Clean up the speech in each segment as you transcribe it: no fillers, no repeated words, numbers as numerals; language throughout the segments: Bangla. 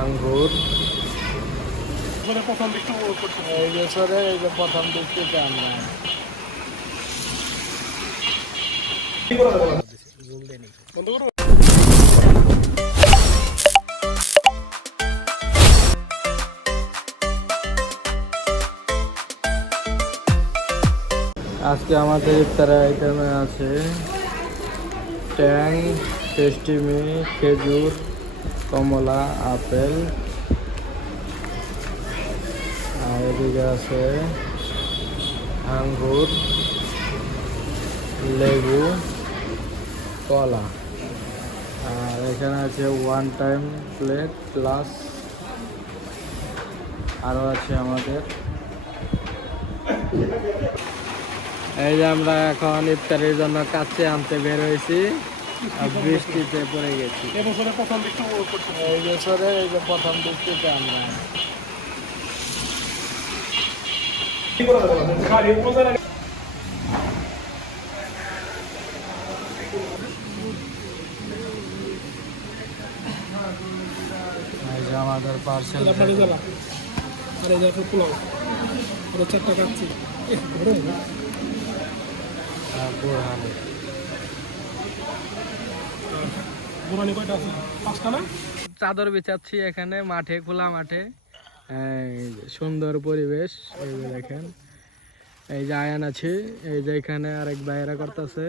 আঙ্গুর এই বছরে এই যে প্রথম দিক থেকে আমরা আজকে আমাদের ইফতারের আইটেমে আছে ট্যাং, টেস্টিমি, খেজুর, কমলা, আপেল, আর এদিকে আছে আঙ্গুর, লেবু, কলা, আর এখানে আছে ওয়ান টাইম প্লেট প্লাস আরও আছে আমাদের। এই যে আমরা এখন ইফতারের জন্য কাছে আনতে বের হয়েছি, বৃষ্টিতে পড়ে গেছি। এই বছরে এই যে প্রথম দিক থেকে আমরা আমাদের পার্সেল চাদর বিছাচ্ছি এখানে মাঠে, খোলা মাঠে, সুন্দর পরিবেশ। এই যে দেখেন, এই যে আয়ান আছে, এই যে এখানে আরেক ভাইয়েরা করতেছে।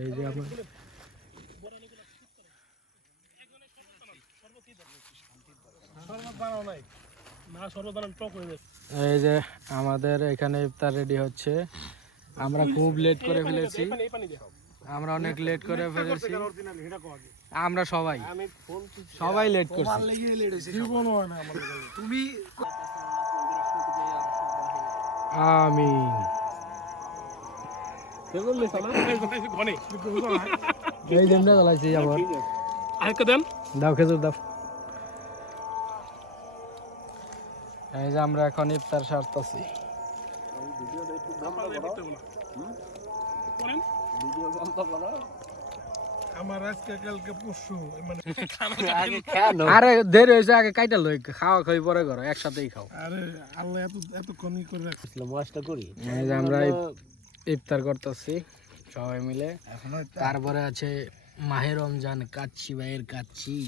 এই যে আপনার এই যে আমাদের এখানে ইফতার রেডি হচ্ছে। আমরা খুব লেট করে ফেলেছি, আমরা অনেক লেট করে ফেলেছি, আমরা সবাই লেট করছি। আমিন। এই জন্য চালাইছি আবার। দাও খেজুর দাও। এই যে আমরা এখন ইফতার সারতেছি। আরে দেরি হয়েছে, আগে কাইটা লই, খাওয়া খাই পরে করো, একসাথেই খাও। এই যে আমরা ইফতার করতেছি সবাই মিলে। তারপরে আছে মাহে রমজান কাচ্চি, ভাইয়ের কাচ্চি।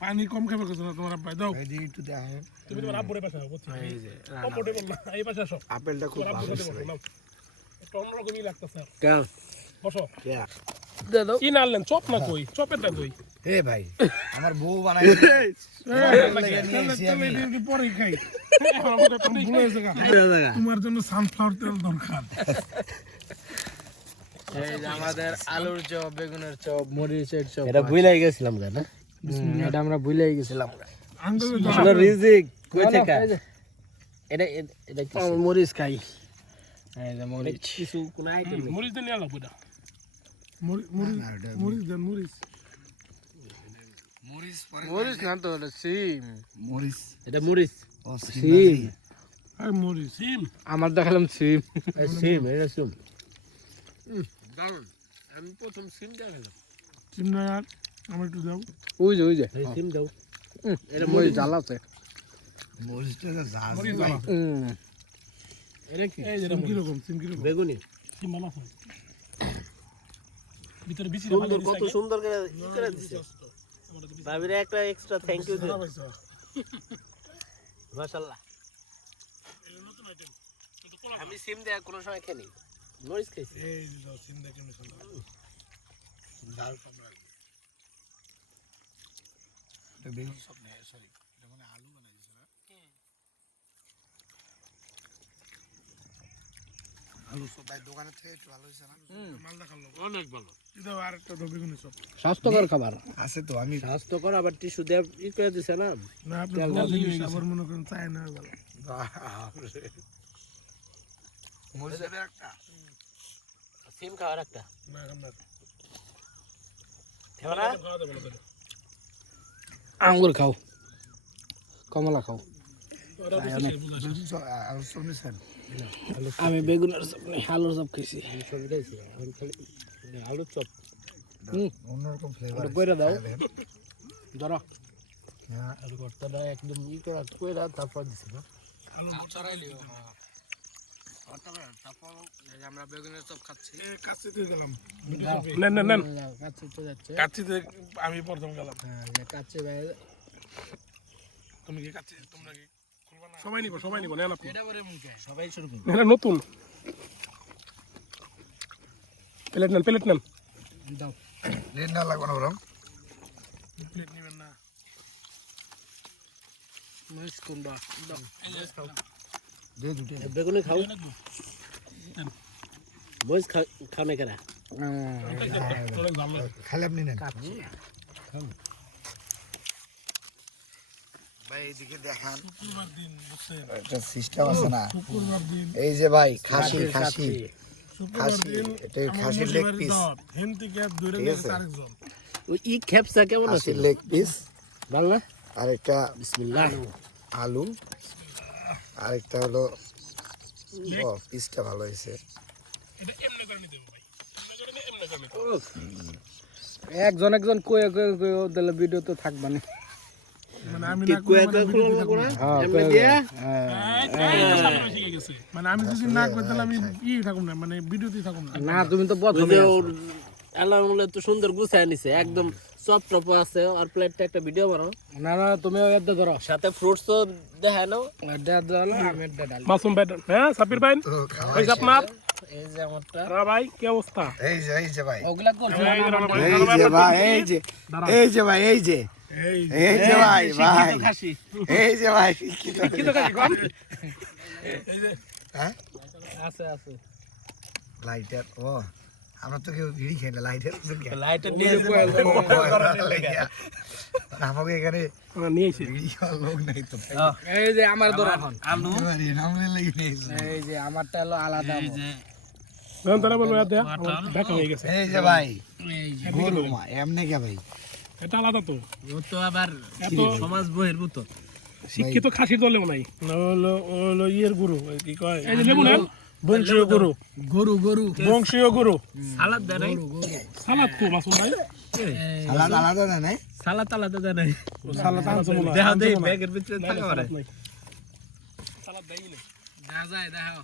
পানি কম খাবে না তোমার আব্বাই, দাও একটু দাও। তুমি তোমার আব্বুরে পাশে আসো, বুঝছো? এই যে কমফোর্টেবল না, এই পাশে আসো। আপেলটা খুব ভালো হইছে, এটা অন্যরকমই লাগতেছে। কেন বসো, দে দাও। কি নাললেন চপ না কই? চপেরটা কই? এ ভাই আমার বউ বানাইছে, আমি পরে খাই। তোমার জন্য সানফ্লাওয়ার তেল দরকার। এই যে আমাদের আলুর চপ, বেগুনের চপ, মরিচের চপ। এটা ভুলাই গেছিলাম না, এটা আমরা ভুলাই গেছিলাম। আসলে রিজিক কই থেকে? এটা এটা কি মরিচ খাই। এই যে মরিচ, কিছু কোন আইটেম নেই। মরিচ দেন লাগবে না, মরিচ দেন, মরিচ না তো, এটা সিম। মরিচ, এটা মরিচ। ও সিম, আরে মরিচ সিম। আমার দেখালাম সিম, সিম এটা সিম। দারুন, আমি প্রথম সিম দেখালাম। সিম না আর আমার একটু দাও। ওই যে সিম দাও। এটা মরিচ জ্বালা আছে, মরিচটা ঝাল ভাই। এটা কি? এই যেটা কি রকম সিম, কি রকম? বেগুনি সিম ভালো আছে ভিতরে বিচি ভালো, কত সুন্দর করে ই করে দিছে। ভাবিরে একটা এক্সট্রা থ্যাঙ্ক ইউ দিও। মাশাআল্লাহ, এটা নতুন আইটেম। আমি সিম দেয়া কোন সময় খাইনি, মরিচ খাইছি। এই যে সিম দেখে মাশাআল্লাহ ঝাল কম লাগে। এটা বেগুন সব নেই, সরি এটা মানে আলু বানাইছে না। আলু সব ভাই দোকানে থেকে একটু ভালো হইছে না? মালদা খালো অনেক ভালো। এটা আরেকটা তো বেগুন সব স্বাস্থ্যকর খাবার আছে তো, আমি স্বাস্থ্যকর আবার টিস্যু দিয়ে ই করে দিছে না। না আপনি আবার মনে করেন চাই না ভালো। মরিচের একটা সিম খাওয়ার একটা না আমরা খাওয়া দেব না। আঙ্গুর খাও, কমলা খাও। আমি বেগুনের চপ, আলুর চপ খাইছি। আলুর চপ অন্যরকম ফ্লেভার, বইরা দাও। ধরো হ্যাঁ আর করতেটা একদম ই করা কইরা তারপর দিছি না আলু চড়াইলিও তারপর আমরা বেগুনের চপ খাচ্ছি কাচ্চিতে গেলাম নেন নেন নেন কাচ্চি তো যাচ্ছে কাচ্চিতে আমি প্রথম গেলাম হ্যাঁ কাচ্চি ভাই তুমি কি কাচ্চি তোমরা কি খুলবা না সবাই নিব নেন আপনি এটা পরে মুখে সবাই শুরু করুন এটা নতুন প্লেট নেন দাও প্লেট না লাগবে না বরং প্লেট নেবেন না মরিচ কোনবা দাও খাও দে দুটো বেগুনে খাও মরিচ খাও না কেনা খালি আপনি নেন ভাই এদিকে দেখান একটা সিস্টেম আছে না এই যে ভাই খাসি এটা খাসির লেগ পিস ওই ই খেপসা কেমন আছে খাসির লেগ পিস বাংলা আর একটা বিসমিল্লাহ আলু আর একটা হলো ও পিসটা ভালো হয়েছে একজন কয়ে দিলে ভিডিও তো থাকবে না মানে আমি না কই এমনি দিয়া মানে আমি যদি না কই তাহলে আমি ই থাকুম না মানে ভিডিওতে থাকুম না না তুমি তো প্রথমে এলামুলে তো সুন্দর গুছায় নিছে একদম সব টপ আছে আর প্লেটটা একটা ভিডিও বানাও না তুমি এত ধরো সাথে ফ্রুটস তো দেখায় নাও এটা দাও আমি এটা ডাল মাসুম ভাই হ্যাঁ সাবির ভাই ওই যে আপনার এই যে আমারটা রা ভাই কি অবস্থা এই যে ভাই ওগুলা করছো এই যে ভাই এই যে ভাই এই যে ভাই এই যে ভাই কি তো কাজ কম এই যে হ্যাঁ আছে লাইটার ও আমরা তো কেউ ভিড়ি খাই না লাইটার লাইটার নিয়ে আমাকে এখানে নিয়েছি ভিড়ি খাওয়ার লোক নাই তো এই যে আমার ধরো এখন আলু নামলে লেগে নিয়েছি এই যে আমারটা হলো আলাদা এই যে তারা বলবো দেখা হয়ে গেছে এই যে ভাই এই যে গরু মা এমনি কে ভাই এটা আলাদা তো ও তো আবার এত সমাজ বহির্ভূত শিক্ষিত খাসির দলেও নাই হলো ইয়ের গুরু কি কয় এই যে লেবু নেন বংশীয় গুরু বংশীয় গুরু সালাদ দেয় নাই সালাদ কো মাসুম ভাই সালাদ আলাদা না নাই সালাদ আলাদা দেয় নাই সালাদ আছে মনে হয় দেখা দেই ব্যাগের ভিতরে থাকা পারে সালাদ দেই না দেখা যায় দেখো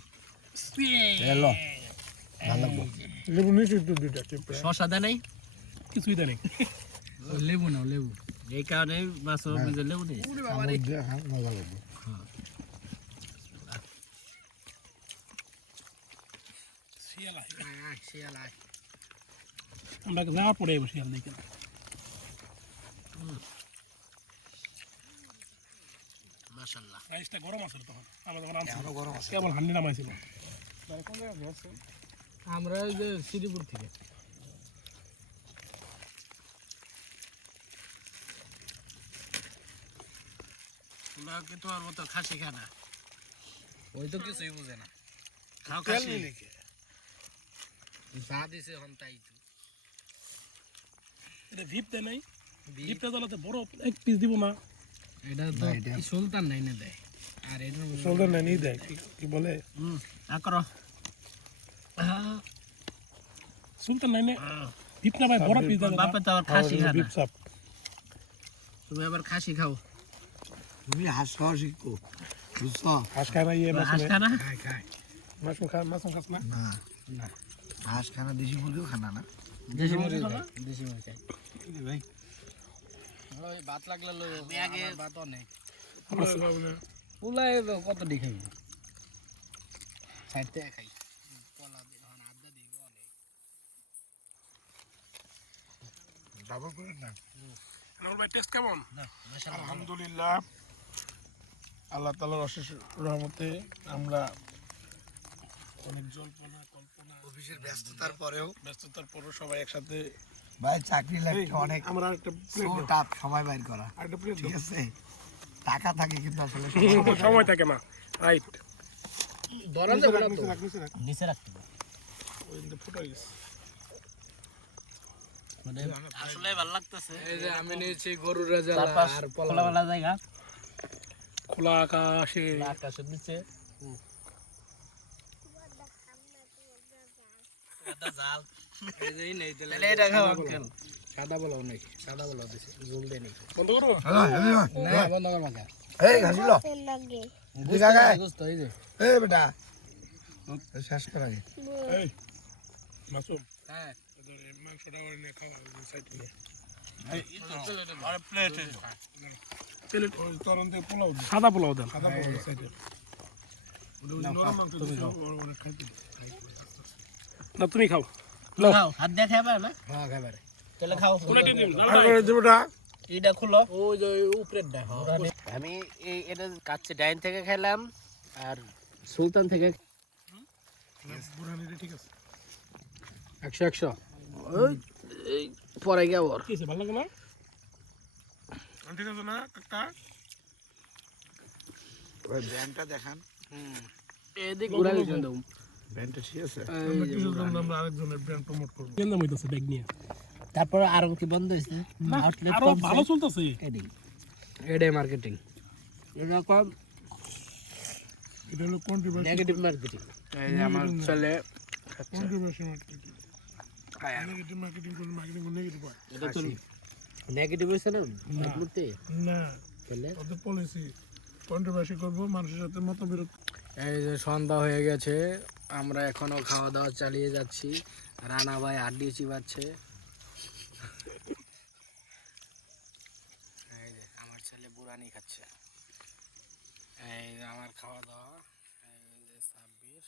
এলো ভালো লাগবে লেবু নিচে একটু দুইটা শসা দেয় নাই কিছুই দেয় নাই লেবু নাও লেবু এই কারণে মাছের মধ্যে লেবু নেই মজা লাগবে শিয়ালাই আমরা যা পড়ে বসে আর দেখি মাশাআল্লাহ রাইসটা গরম আছে তখন আমরা যখন আনছি এখনো গরম আছে কেবল হান্ডি নামাইছিল আমরা ওই যে শ্রীপুর থেকে কি তোমার মতো খাসি খানা ওই তো কিছুই বুঝে না খাও খাসি যা দিছে এখন তাই তো এটা ভিপ দেয় নাই ভিপটা জ্বালাতে বড় এক পিস দিব না এটা তো সুলতান নাই না দেয় আর এটা সুলতান নাই দেয় কি বলে আকরো সুলতান নাই ভিপ না ভাই বড় পিস দাও বাপে তো আবার খাসি খানা ভিপ সাপ তুমি আবার খাসি খাও তুমি হাঁস খাওয়া শিখো বুঝছো হাঁস খায় না ইয়ে হাঁস খানা খায় মাছও খাস না না হাঁস খানা দেশি মুরগিও খানা না দেশি মুরগি খাই ভাই ওই ভাত লাগলে লো আগে ভাত অনেক আমরা সবাই পুলাই কত দি খাই সাইডতে খাই পলা দি হন আদা দি অনেক ডাবল করে না আমার ভাই টেস্ট কেমন মাশাআল্লাহ আলহামদুলিল্লাহ আল্লাহ তাআলার অশেষ রহমতে আমরা অনেক জল্পনা কল্পনা অফিসের ব্যস্ততার পরেও সবাই একসাথে ভাই চাকরি লাগছে অনেক আমরা একটা টাফ সময় বাইর করা একটা প্লেট ঠিক আছে টাকা থাকে কিন্তু আসলে সময় থাকে না রাইট ধরা যাবে না তো নিচে রাখতে ওই ফুটো গেছে মানে আসলে ভালো লাগতেছে এই যে আমি নিয়েছি গরুর রাজালা আর খোলামেলা জায়গা খোলা আকাশে আকাশের নিচে জাল এই যে নেই তাহলে এটা খাও আঙ্কেল সাদা পোলাও নাই, সাদা পোলাও দিছে, ঝোল দেয় নাই। বন্ধ করবো? না, বন্ধ কর মাখা। এই ঘাসিল গুস্ত নাই, গুস্ত, এই যে। এই বেটা শেষ কর আগে এই মাসুম, হ্যাঁ। এদের এই মাংসটা ওর নিয়ে খাওয়া সাইড নিয়ে প্লেট ওই তরন থেকে পোলাও দিন, সাদা পোলাও দেন, সাদা পোলাও সাইডে নরম মাংস দিছে, ওরা খাইতে। না তুমি খাও, খাও, হাত দিয়ে খাইবা না? হ্যাঁ, খাইবা রে। তাহলে খাও। কোনটা নিন আর করে দেবটা এটা খুলো। ওই যে উপরেরটা। আমি এটা কাচ্চি ডাইন থেকে খেলাম আর সুলতান থেকে বুড়ানিরে ঠিক আছে। 100 ওই এই পরে গিয়ে ওর কি আছে ভালো লাগে না? ঠিক আছে না কাকা? ওই ব্যান্ডটা দেখান এদিকে ঘুরালি কিন্তু ব্যান্ডটা ঠিক আছে আমরা কিছু জন আমরা আরেকজনের ব্র্যান্ড প্রমোট করব। কেন হইতাছে ব্যাগ নিয়ে? তারপর আর কি বন্ধ হইছে আউটলেট আরো ভালো চলতেছে। এডাই মার্কেটিং এটা কম এটা হলো কন্ট্রিবিউশন, নেগেটিভ মার্কেটিং। এই যে আমার ছেলে কন্ট্রিবিউশন মার্কেটিং। নেগেটিভ মার্কেটিং করে মার্কেটিং করে নেগেটিভ হয়। এটা তো নেগেটিভ হইছে না এমনিতে না, তাহলে ওদের পলিসি কন্ট্রিবিউশন করব, মানুষের সাথে মতবিরোধ। এই যে সন্ধ্যা হয়ে গেছে, আমরা এখনো খাওয়া দাওয়া চালিয়ে যাচ্ছি। রানা ভাই আড্ডি চিবাচ্ছে। এই যে আমার ছেলে বুড়ানি খাচ্ছে। এই যে আমার খাওয়া দাওয়া। এই যে সাব্বির।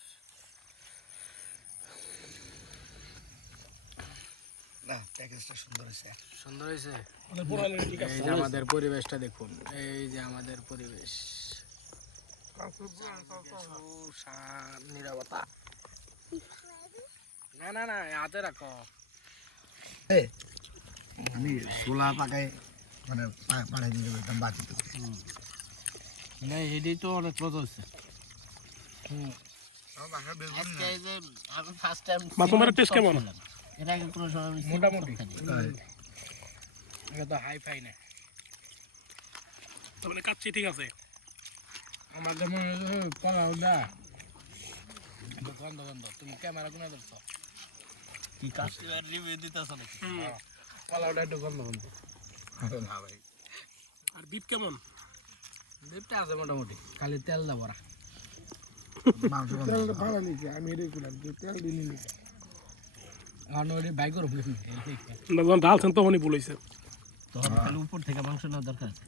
না প্যাকেজটা সুন্দর হয়েছে সুন্দর হয়েছে। ওদের পুরানো ঠিক আছে। এই যে আমাদের পরিবেশটা দেখুন, এই যে আমাদের পরিবেশ, নীরবতা। না না না, হাতে রাখো। আমি সোলা পাকায় মানে পাড়াই দিয়ে দেবো বাঁচিত না এটাই তো অনেক মজা হচ্ছে। আমি ফার্স্ট টাইম মাসুমের টেস্ট কেমন? এটা আগে কোনো সময় মোটামুটি এটা তো হাই ফাই না। তাহলে কাচ্চি ঠিক আছে। আমাদের মনে হয় পোলাও না গন্ধ গন্ধ। তুমি ক্যামেরা কোনা ধরছো? কি কাচ্চি রিভিউ দিতেছ নাকি? পোলাওটা একটু গন্ধ গন্ধ। না ভাই আর বিপ কেমন? বিপটা আছে মোটামুটি, খালি তেল দেবো না। মাংস তেলটা ভালো নিচে, আমি এটাই করলাম যে তেল দিয়ে নিচে বাই করো না, যখন ঢালছেন তখনই বলেছে। তখন খালি উপর থেকে মাংস নেওয়া দরকার আছে।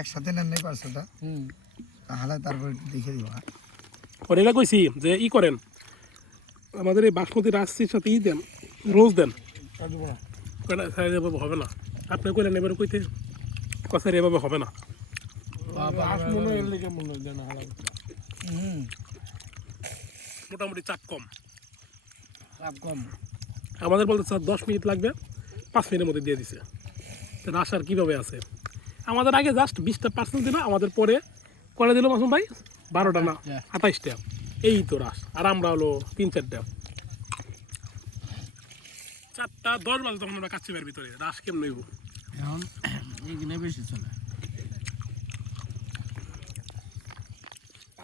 একসাথে নেন নাই পার্সেলটা তাহলে তারপর একটু দেখে দিব ওর এটা কইছি যে ই করেন, আমাদের এই বাসমতি রাজশাহীর সাথে ই দেন, রোজ দেন। এভাবে হবে না, আপনি কইলেন এবার কইতে কষার এভাবে হবে না। মোটামুটি চাপ কম। কম আমাদের বলতে স্যার 10 মিনিট লাগবে, 5 মিনিটের মধ্যে দিয়ে দিছে। রাস আর কীভাবে আছে? আমাদের আগে জাস্ট 20% দিল, আমাদের পরে করে দিল মাসুম ভাই 12টা না 28টা। এই তো রাস। আর আমরা হলো 3-4টা, 4টা 10 বাজে তখন আমরা কাচ্চি বের ভিতরে। রাস কেমন হইব? এখন এইখানে বেশি চলে।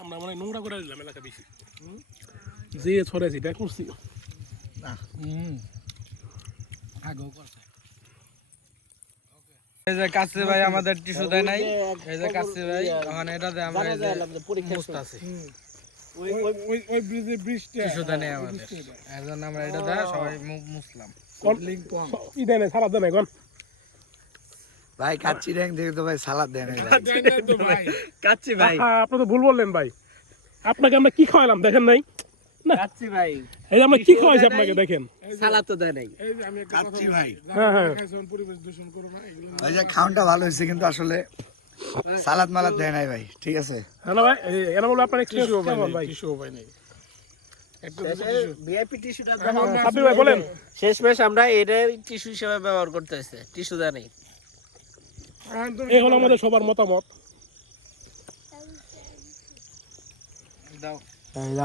আমরা মানে নোংরা করে দিলাম এলাকা বেশি, যে ছড়াইছি ব্যাক করছি। আগেও করছে। এই যে কাছে ভাই আমাদের টিস্যু দেয় নাই। এই যে কাছে ভাই ওখানে এটা দেয়, আমরা এই যে মুছতাছি। ওই ব্রিজে ব্রিজটা টিস্যু দেয় নাই আমাদের, এর জন্য আমরা এটা দেয় সবাই মুছলাম। ই দেয় নাই, সালাদ দেয় নাই। ভাই কাচ্চি ড্যাং দেখে তো ভাই সালাদ দেন কাচ্চি ভাই, আপনি তো ভুল বললেন ভাই। আপনাকে আমরা কি খাওয়ালাম দেখেন নাই? কাচ্চি ভাই, এই আমরা কি খাওয়াইছি আপনাকে দেখেন। সালাদ তো দেয় নাই। কাচ্চি ভাই হ্যাঁ হ্যাঁ, ওই যে খাওয়ানটা ভালো হয়েছে কিন্তু আসলে সালাদ মালাদ দেয় নাই ভাই। ঠিক আছে হ্যালো ভাই, এরা বলবো আপনার এক্সপিরিয়েন্স কেমন ভাই? ভিআইপি টিস্যুটা সাব্বির ভাই বলেন। শেষমেশ আমরা এটাই টিস্যু হিসেবে ব্যবহার করতেছে, টিস্যু দেয় নাই। এই হলো আমাদের সবার মতামত।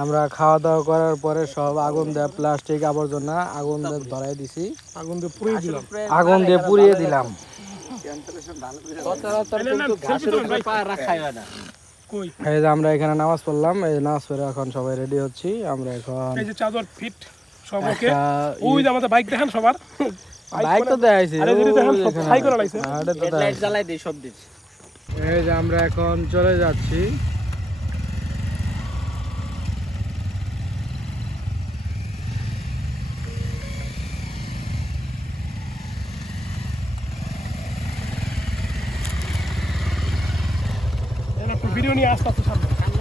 আমরা খাওয়া দাওয়া করার পরে সব আগুন দেয়া প্লাস্টিক আবর্জনা আগুন ধরাই দিছি, আগুন দিয়ে পুড়িয়ে দিলাম। আগুন দিয়ে পুড়িয়ে দিলাম। এই যে আমরা এখানে নামাজ পড়লাম, এই নামাজ পড়ে এখন সবাই রেডি হচ্ছি। আমরা এখন এই যে চাদর ফিট সব ওকে। ওই যে আমাদের বাইক দেখেন সবার বাইক তো দেখাইছে আরে যদি দেখেন সব ছাই করে লাইছে হেডলাইট জ্বালাই দেই সব দিন এই যে আমরা এখন চলে যাচ্ছি ভিডিও নিয়ে আসতে সামনে